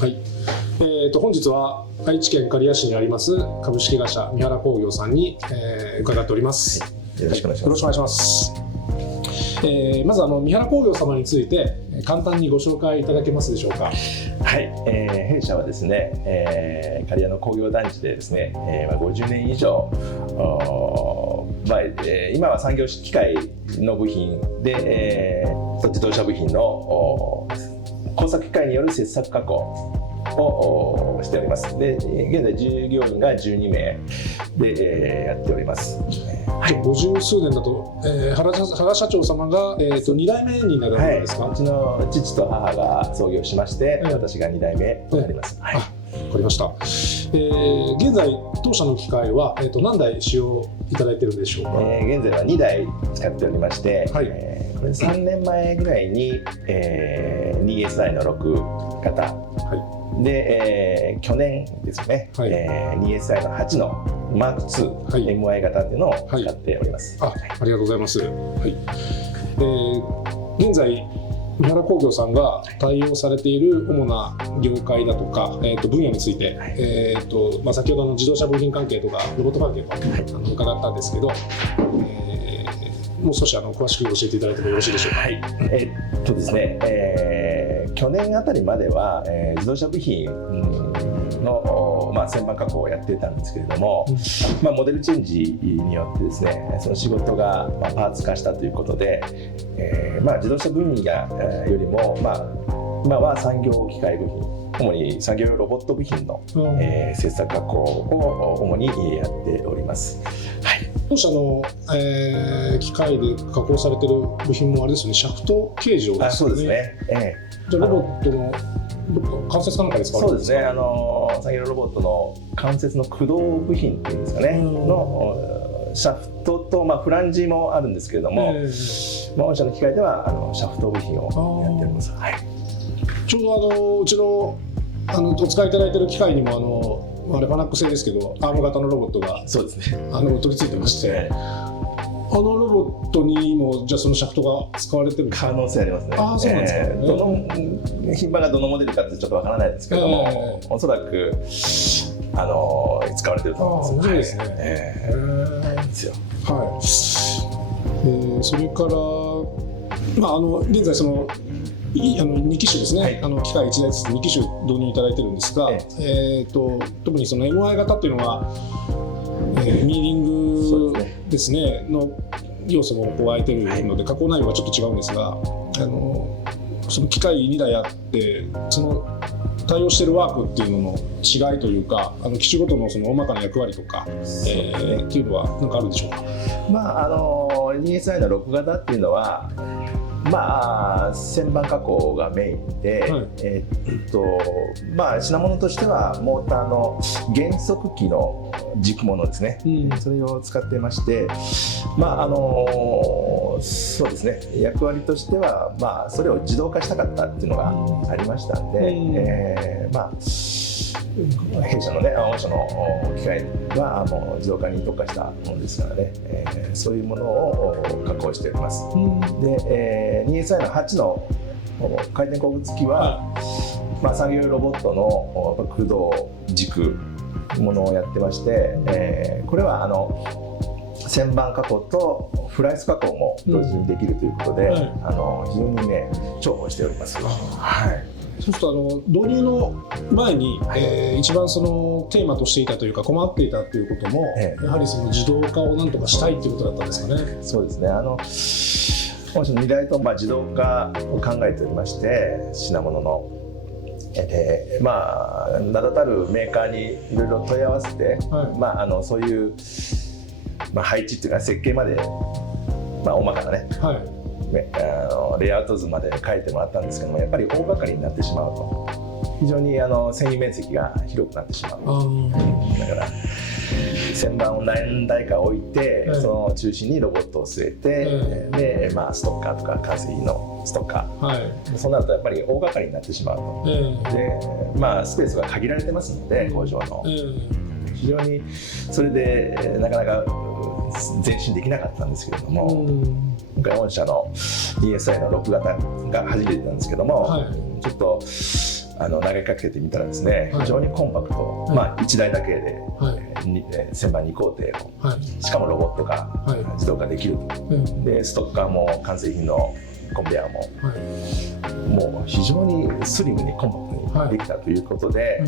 はい。本日は愛知県刈谷市にあります株式会社三原工業さんに、伺っております。はい、よろしくお願いします。よろしくお願いします。まず三原工業様について簡単にご紹介いただけますでしょうか。はい、弊社はですね、刈谷の工業団地でですね、50年以上今は産業機械の部品で、自動車部品の工作機械による切削加工をしております。で、現在従業員が12名で、やっております。はい、50数年だと、原社長様が、2代目になるわけですか。はい、うちの父と母が創業しまして、私が2代目となります。はい、わかりました。現在当社の機械は、何台使用いただいているでしょうか。現在は2台使っておりまして、はい、これ3年前ぐらいに、2SI の6型、はい、で、去年ですね、はい、2SI の8のマーク2、はい、MI 型っていうのを使っております。はい、ありがとうございます。はい、現在三原工業さんが対応されている主な業界だとか、分野について、はい、先ほどの自動車部品関係とかロボット関係とか、はい、伺ったんですけど、もう少し詳しく教えていただいてもよろしいでしょうか。はい、ですね、去年あたりまでは、自動車部品の、旋盤加工をやっていたんですけれども、モデルチェンジによってですね、その仕事がパーツ化したということで、自動車分野よりも、今は産業機械部品、主に産業用ロボット部品の、切削加工を主にやっております。はい、当社の、機械で加工されている部品もあれですよね、シャフト形状ですね。そうですね。じゃあロボットの関節かなんかですか。そうですね。産業ロボットの関節の駆動部品っていうんですかね、のシャフトと、フランジもあるんですけれども、御社の機械ではシャフト部品をやっております。はい、ちょうどうちのお使いいただいている機械にもあれファナック製ですけどアーム型のロボットがそうですね、取り付いてまして、ロボットにもじゃあそのシャフトが使われてる可能性ありますね。そうなんですか。どの品番がどのモデルかってちょっとわからないですけども、おそらく使われてると思います。面白いですね。ですよ。はい。それから現在その2機種ですね、はい、機械1台ずつ2機種導入いただいてるんですが、特にその MI 型っていうのは、ミーリングですねの要素も加えているので、加工内容はちょっと違うんですが、その機械2台あってその対応しているワークっていうのの違いというか、機種ごとのその大まかな役割とか、っていうのは何かあるんでしょうか。2SI の6型っていうのは旋盤加工がメインで、はい、品物としてはモーターの減速機の軸物ですね、それを使っていまして、そうですね、役割としては、それを自動化したかったっていうのがありましたんで、弊社のね、御社の機械は自動化に特化したものですからね、そういうものを加工しております。で、2SI の8の回転工具付きは、産業ロボットの駆動軸ものをやってまして、これは旋盤加工とフライス加工も同時にできるということで、非常にね重宝しております。はい。そうすると導入の前に、一番そのテーマとしていたというか困っていたということも、やはりその自動化をなんとかしたいということだったんですかね。そうですね。御社の2台と自動化を考えておりまして、品物の。名だたるメーカーにいろいろ問い合わせて、そういう、配置っていうか設計まで、大まかなね、レイアウト図まで書いてもらったんですけども、やっぱり大掛かりになってしまうと非常に占有面積が広くなってしまう。だから旋盤を何台か置いて、その中心にロボットを据えて、でストッカーとか完成品のストッカー、そうなるとやっぱり大掛かりになってしまうと。でスペースが限られてますので、工場の、非常にそれでなかなか前進できなかったんですけれども、今回御社の DSI の6型が初めてなんですけども、ちょっと投げかけてみたらですね、非常にコンパクト、1台だけで、旋盤2工程を、しかもロボットが自動化できると、でストッカーも完成品のコンベヤーも、もう非常にスリムにコンパクトにできたということで、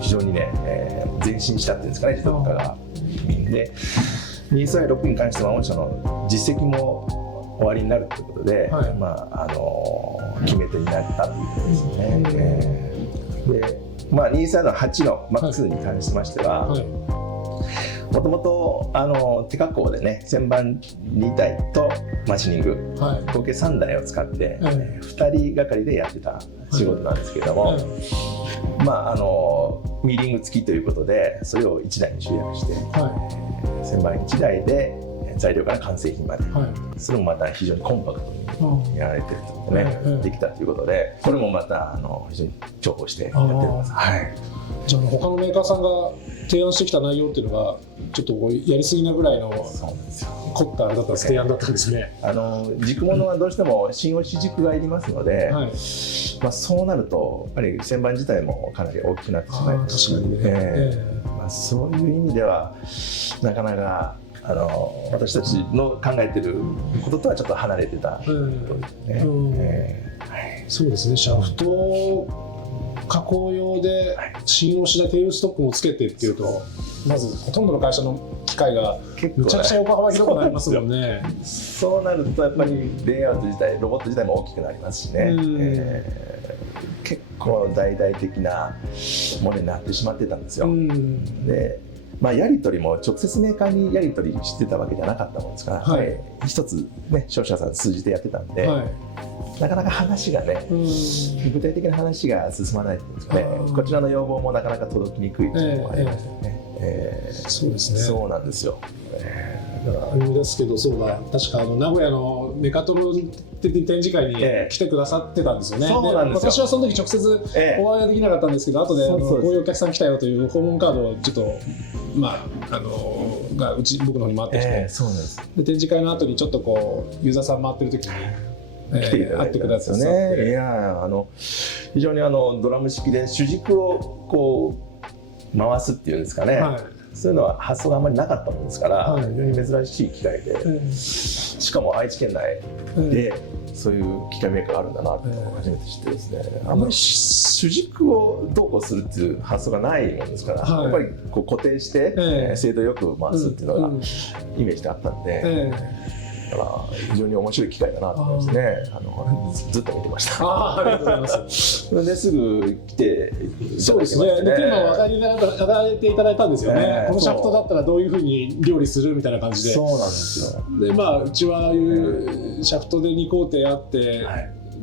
非常にね、前進したっていうんですかね、自動化が。で236に関しては御社の実績も終わりになるということで、決め手になったということですね。で、238の MAX に関しましては、もともと手加工でね、旋盤2台とマシニング、合計3台を使って2人がかりでやってた仕事なんですけれども、ミーリング付きということでそれを1台に集約して、旋盤1台で材料から完成品まで、それもまた非常にコンパクトにやられてるとね、できたということで、これもまた非常に重宝してやってます。じゃあ他のメーカーさんが提案してきた内容っていうのがちょっとやりすぎなぐらいの凝ったあれだった提案だったんですね。軸物はどうしても芯押し軸がいりますので、そうなるとやっぱり旋盤自体もかなり大きくなってしまいますし、そういう意味ではなかなか私たちの考えてることとはちょっと離れてたことですね。そうですね。シャフト加工用で芯押しでテールストックもつけてっていうと、まずほとんどの会社の機械がめちゃくちゃ横幅広くなりますもんね。そうなるとやっぱりレイアウト自体、ロボット自体も大きくなりますしね、結構大々的なものになってしまってたんですよ。でやり取りも直接メーカーにやり取りしてたわけじゃなかったもんですから、一つね商社さん通じてやってたんで、なかなか話がね、具体的な話が進まないっていうんですかね、こちらの要望もなかなか届きにくいっていうのもありますよね。そうですね。そうなんですよ。思い出すけど、そうだ、確か名古屋のメカトロ展示会に来てくださってたんですよね。そうなんですよ。私はその時直接お会いはできなかったんですけど、後でこういうお客さん来たよという訪問カードをちょっとが僕の方に回ってきて、そうなんです。で展示会の後にちょっとこうユーザーさん回ってる時に来ていただいてくださって、いや非常にドラム式で主軸をこう回すっていうんですかね、そういうのは発想があんまりなかったもんですから、非常に珍しい機械で、しかも愛知県内でそういう機械メーカーがあるんだなっていうのを初めて知ってですね、あんまり主軸をどうこうするっていう発想がないもんですから、やっぱりこう固定して精度よく回すっていうのがイメージであったんで、だから非常に面白い機会だなと思いますね。ずっと見てました。ありがとうございます。それですぐ来てそうですね。でテーマを与えていただいたんですよね。このシャフトだったらどういうふうに料理するみたいな感じで。そうなんですよ。でうちはああいうシャフトで2工程あって。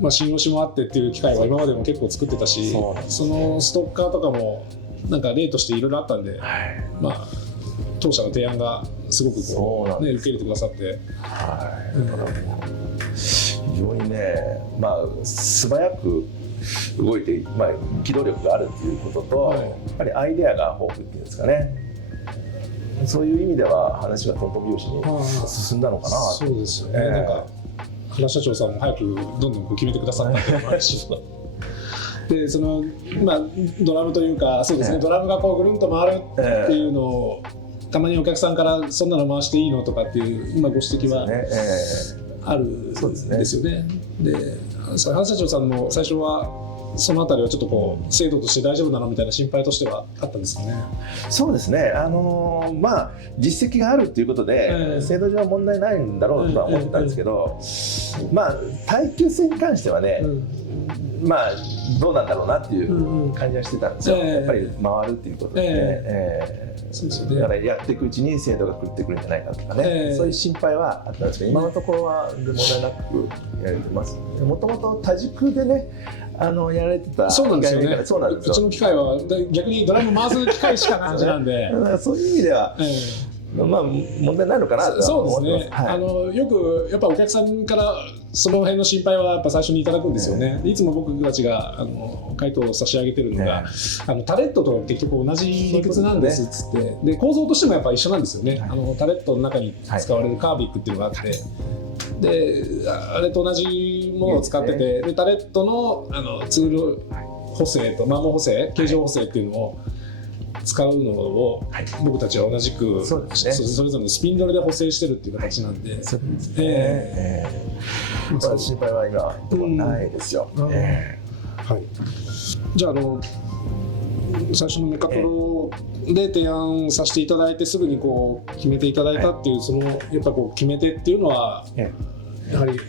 芯押しもあってっていう機械は今までも結構作ってたし、そのストッカーとかもなんか例としていろいろあったんで、当社の提案がすごくこう、受け入れてくださって、非常にね、素早く動いて、機動力があるっていうことと、やっぱりアイデアが豊富っていうんですかね、そういう意味では話がトントン拍子に進んだのかな。そうですよね。なんか原社長さんも早くどんどん決めてくださったっていうのもあるし。でドラムというか、そうですね、ドラムがこうぐるんと回るっていうのを、たまにお客さんからそんなの回していいのとかっていうご指摘はあるんですよね。で原社長さんも最初はそのあたりはちょっとこう制度として大丈夫なのみたいな心配としてはあったんですかね。そうですね。実績があるということで、制度上は問題ないんだろうとは思ってたんですけど、耐久性に関してはね、どうなんだろうなっていう感じはしてたんですよ。やっぱり回るっていうことで、だからやっていくうちに精度が狂ってくるんじゃないかとかね、そういう心配はあったんですけど、今のところは問題なくやれてます。もともと多軸でね、やられてた。そうなんですよね。うちの機械は逆にドラム回す機械しかない感じなんで、そういう意味では。問題ないのかなと思ってます。そうですね。よくやっぱお客さんからその辺の心配はやっぱ最初にいただくんですよね。いつも僕たちが回答を差し上げてるのが、タレットと結局同じ理屈なんですっつって、で構造としてもやっぱ一緒なんですよね。タレットの中に使われるカービックっていうのがあって、であれと同じものを使ってて、でタレットのツール補正と摩耗補正、形状補正っていうのを使うのを僕たちは同じくそれぞれのスピンドルで補正してるっていう形なんで、心配は今ないですよ。じゃあ最初のメカトロで提案させていただいてすぐにこう決めていただいたっていう、そのやっぱこう決め手っていうのはやはり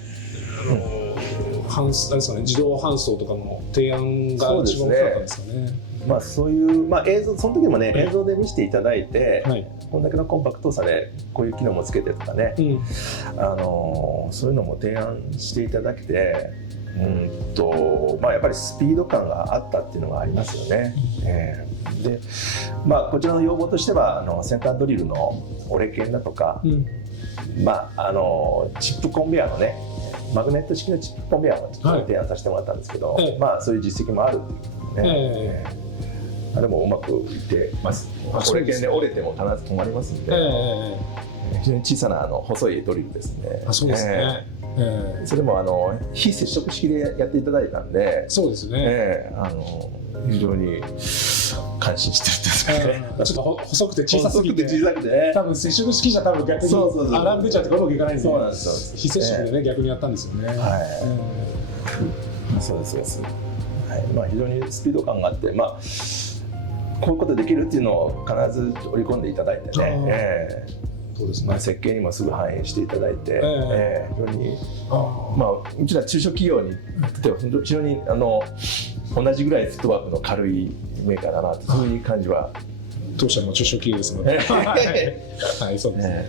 あれですかね、自動搬送とかの提案が一番大きかったんですかね。そういう、映像、その時もね、映像で見せていただいて、こんだけのコンパクトさでこういう機能もつけてとかね、そういうのも提案していただけて、やっぱりスピード感があったっていうのがありますよね。で、こちらの要望としては先端ドリルのオレケンだとか、チップコンベヤーのね、マグネット式のチップコンベヤーを提案させてもらったんですけど、そういう実績もあるっていうね。あれもうまくいってます。オレケンで折れても必ず止まりますので、非常に小さな細いドリルですね。そうですね。それも非接触式でやっていただいたんで、そうですね。非常に感心してるんですね。ちょっと細くて小さすぎて、多分接触式じゃ多分逆にアラーム出ちゃってうまくいかないんで、非接触でね逆にやったんですよね。そうですそうです。非常にスピード感があって、こういうことできるっていうのを必ず織り込んでいただいてね。そうですね。設計にもすぐ反映していただいて、非常にうちら中小企業にとっては非常に同じぐらいフットワークの軽いメーカーだなと、そういう感じは。当社も中小企業ですので、はい、そうですね。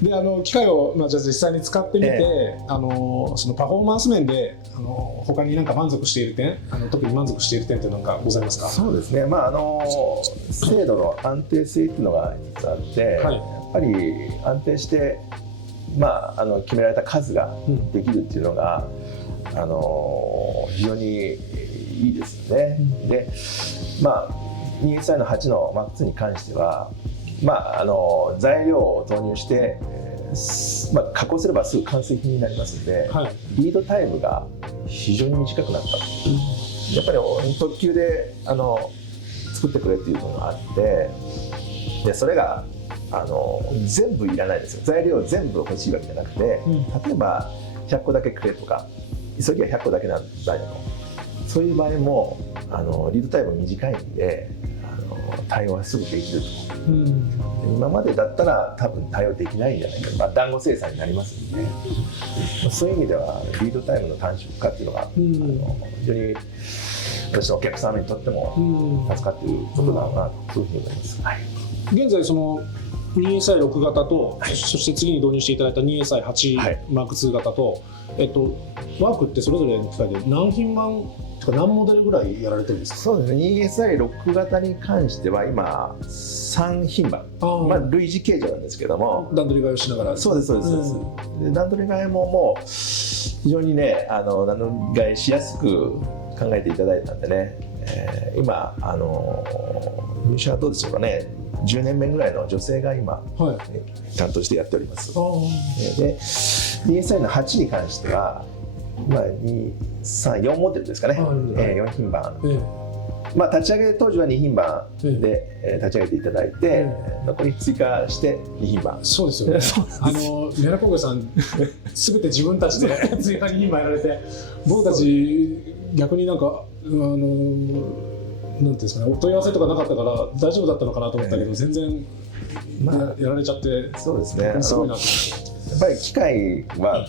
で機械をじゃあ実際に使ってみて、そのパフォーマンス面で他に何か満足している点、特に満足している点って何かございますか？そうですね。精度の安定性っていうのが実はあって、やっぱり安定して決められた数ができるっていうのが、非常にいいですよね。で、2SI の8の MAX に関しては。材料を投入して、加工すればすぐ完成品になりますので、リードタイムが非常に短くなったっていう、やっぱり特急で作ってくれっていうのがあって、でそれが全部いらないんですよ。材料全部欲しいわけじゃなくて、例えば100個だけくれとか、急ぎは100個だけなんだよと、そういう場合もリードタイム短いんで対応はすぐできると。今までだったら多分対応できないんじゃないか、団子生産になりますので、そういう意味ではリードタイムの短縮化っていうのが、非常に私のお客様にとっても助かっていることだろうなと、そういうふうに思います。現在その 2SI6 型と、そして次に導入していただいた 2SI8M2 型と、ワークってそれぞれの機械で何品番何モデルぐらいやられてるんですか？そうですね。2SI6 型に関しては今3品番、類似形状なんですけども、段取り替えをしながら。そうですそうです。で段取り替えももう非常にね段取り替えしやすく考えていただいたんでね、今入社はどうでしょうかね、10年目ぐらいの女性が今、担当してやっております。で 2SI の8に関しては2、3、4モデルですかね、4品番、立ち上げ当時は2品番で、立ち上げていただいて、残り追加して2品番。そうですよね。メラ工業さんすべて自分たちで追加2品番やられて、僕たち逆になんかなんていうんですかね、お問い合わせとかなかったから大丈夫だったのかなと思ったけど、全然やられちゃって、そうですね。すごいなと。やっぱり機械は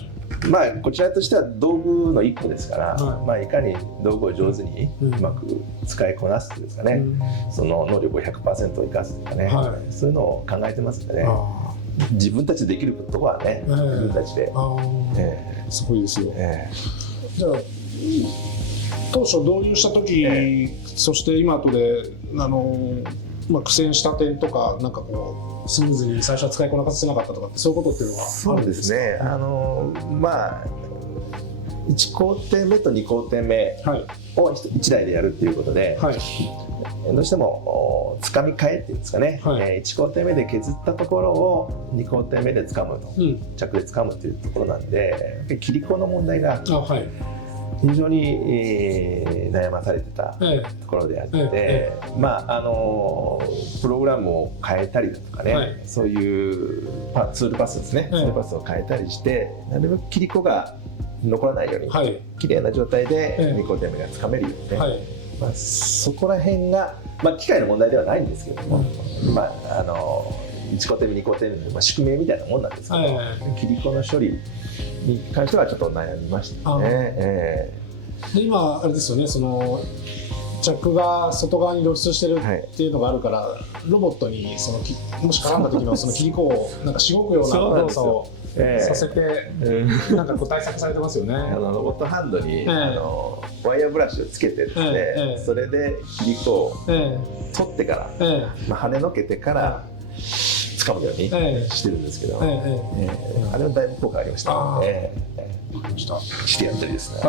こちらとしては道具の一個ですから、いかに道具を上手にうまく使いこなすっていうんですかね、その能力を 100% 生かすとかね、そういうのを考えてますんでね、自分たちでできることはね、自分たちで、すごいですよ。じゃあ当初導入した時、そして今とで苦戦した点とか、なんかこうスムーズに最初は使いこなせなかったとかって、そういうことっていうのはあるんですか？そうですね。1工程目と2工程目を1台でやるっていうことで、どうしてもつかみ替えっていうんですかね、1工程目で削ったところを2工程目で掴むと、着で掴むというところなんで、切り子の問題が非常に悩まされてたところであって、プログラムを変えたりだとかね、そういうツールパスですね、ツールパスを変えたりして、なるべく切り子が残らないように、綺麗な状態で2工程目がつかめるようにね、そこら辺が、機械の問題ではないんですけども、1工程目2工程目の宿命みたいなもんなんですけど、切り子の処理に関してはちょっと悩みましたね。で今あれですよね、その着が外側に露出してるっていうのがあるから、ロボットにそのもし絡んだ時のその切り子をなんかしごくような動作をさせて、なんかこう対策されてますよね。ロボットハンドにワイヤーブラシをつけてですね、それで切り子を取ってから、跳ねのけてから掴むようにしてるんですけど、あれはだいぶ効果ありましたね。してやったりですね。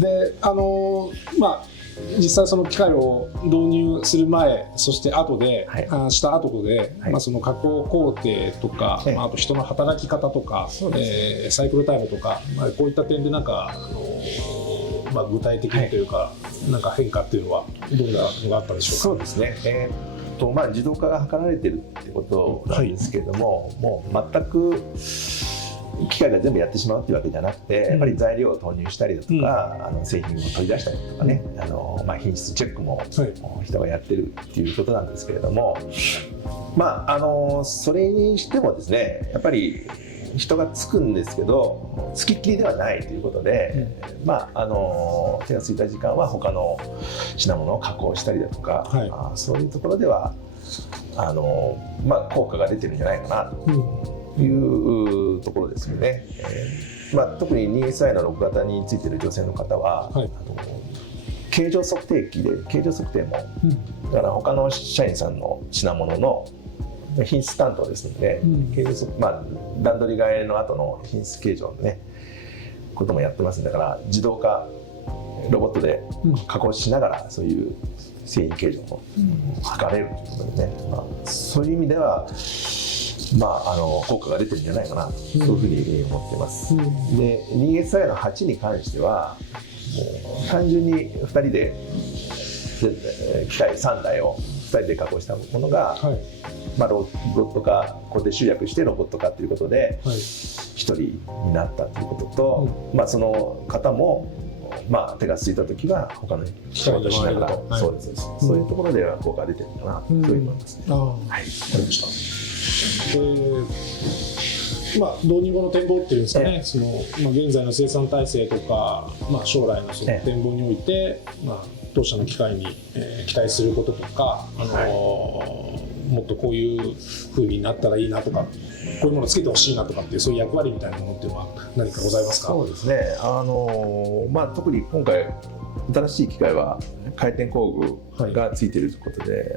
で、実際その機械を導入する前、そして後で、した後で、その加工工程とか、あと人の働き方とか、サイクルタイムとか、こういった点でなんか具体的にというか、なんか変化っていうのはどんなのがあったでしょうか。そうですね。自動化が図られてるってことなんですけれども、もう全く機械が全部やってしまうっていうわけじゃなくて、やっぱり材料を投入したりだとか、製品を取り出したりとかね、品質チェックも人がやってるっていうことなんですけれども、それにしてもですね、やっぱり人がつくんですけど、つきっきりではないということで、手がついた時間は他の品物を加工したりだとか、そういうところでは効果が出てるんじゃないかなというところですよね。特に 2SI の6型についている女性の方は、形状測定機で形状測定も、だから他の社員さんの品物の品質担当ですので、段取り替えの後の品質計上のねこともやってますんだから、自動化ロボットで加工しながらそういう製品計上も測れるということでね、そういう意味では効果が出てるんじゃないかなと、そういうふうに思っています。で 2SI の8に関してはもう単純に2人で機械3台を2人で加工したものが、ロット化固定集約してロボット化ということで1人になったということと、その方も手がついた時は他の仕事しながら、そういうところでは効果が出てるんだなという思いますね。わかりました。導入後の展望っていうんですかね、現在の生産体制とか、将来のその展望において、当社の機械に、期待することとか、もっとこういう風になったらいいなとか、こういうものをつけてほしいなとかっていう、そういう役割みたいなものっていうのは何かございますか。そうですね、特に今回新しい機械は回転工具がついているということで、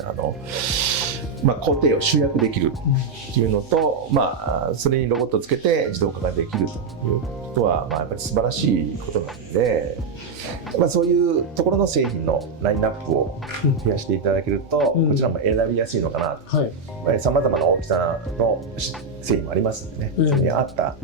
工程を集約できるというのと、それにロボットをつけて自動化ができるということは、やっぱり素晴らしいことなので、そういうところの製品のラインナップを増やしていただけると、こちらも選びやすいのかなと。さまざまな大きさの製品もありますのでね、それに合った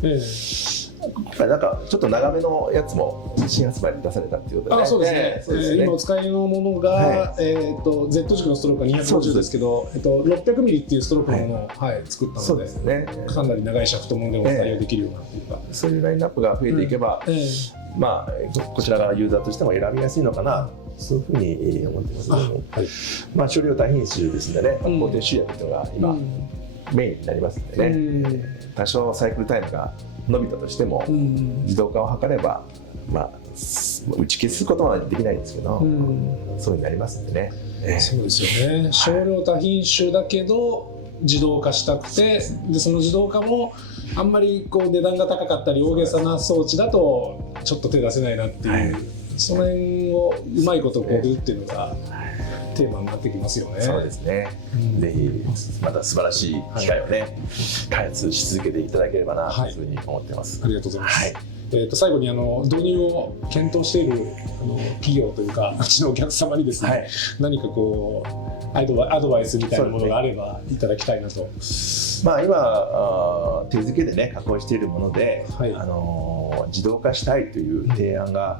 今回なんかちょっと長めのやつも新発売で出されたっていうことで、そうですね。今お使いのものが、Z 軸のストロークが250ですけど、600ミリっていうストロークのものを作ったので、かなり長いシャフトものでも対応できるようなっていうか、そういうラインナップが増えていけば、こちらがユーザーとしても選びやすいのかな、そういうふうに思ってます。少量多品種ですのでね、工程集約というのが今メインになりますのでね、多少サイクルタイムが伸びたとしても、自動化を図れば、打ち消すことはできないんですけど、そうになりますんでね。そうですよね。少量多品種だけど自動化したくて、でその自動化もあんまり値段が高かったり大げさな装置だとちょっと手出せないなっていう、その辺をうまいこと売るっていうのがテーマになってきますよね。そうですね。ぜひまた素晴らしい機械をね、開発し続けていただければなというふうに思ってます。ありがとうございます。最後に導入を検討している企業というかうちのお客様にですね、はい、何かこうアドバイスみたいなものがあればいただきたいなと。まあ、今手付けでね加工しているもので、はい、自動化したいという提案が、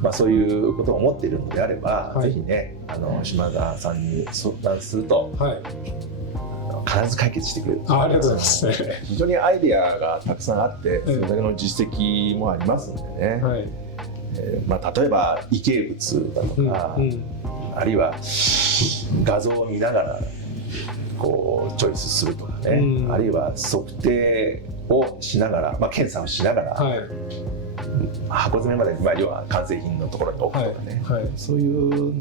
まあ、そういうことを思っているのであれば、はい、ぜひね島田さんに相談すると、はい、必ず解決してくれる。ありがとうございます。非常にアイデアがたくさんあって、それだけの実績もありますんでね、はい、まあ、例えば異形物だとか、あるいは画像を見ながらこうチョイスするとかね、あるいは測定をしながら、まあ、検査をしながら、はい、箱詰めまで、まあ、要は完成品のところに置くとかね、はいはい、そういう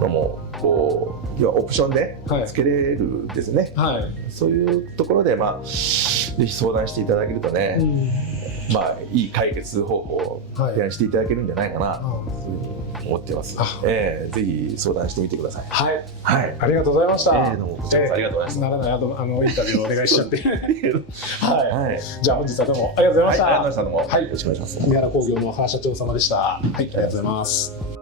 のもこう要はオプションでつけれるんですね、はい、そういうところで、まあ、ぜひ相談していただけるとね、まあ、いい解決方法を提案していただけるんじゃないかなと思っています。ぜひ相談してみてください。はい、はい、ありがとうございました。どうもこちらこそありがとうございます。ならないインタビューをお願いしちゃってはい、じゃあ本日はどうもありがとうございました。はい、ありがとうございました。どうも、はい、よろしくお願いします。三原工業の原社長様でした。はい、ありがとうございます。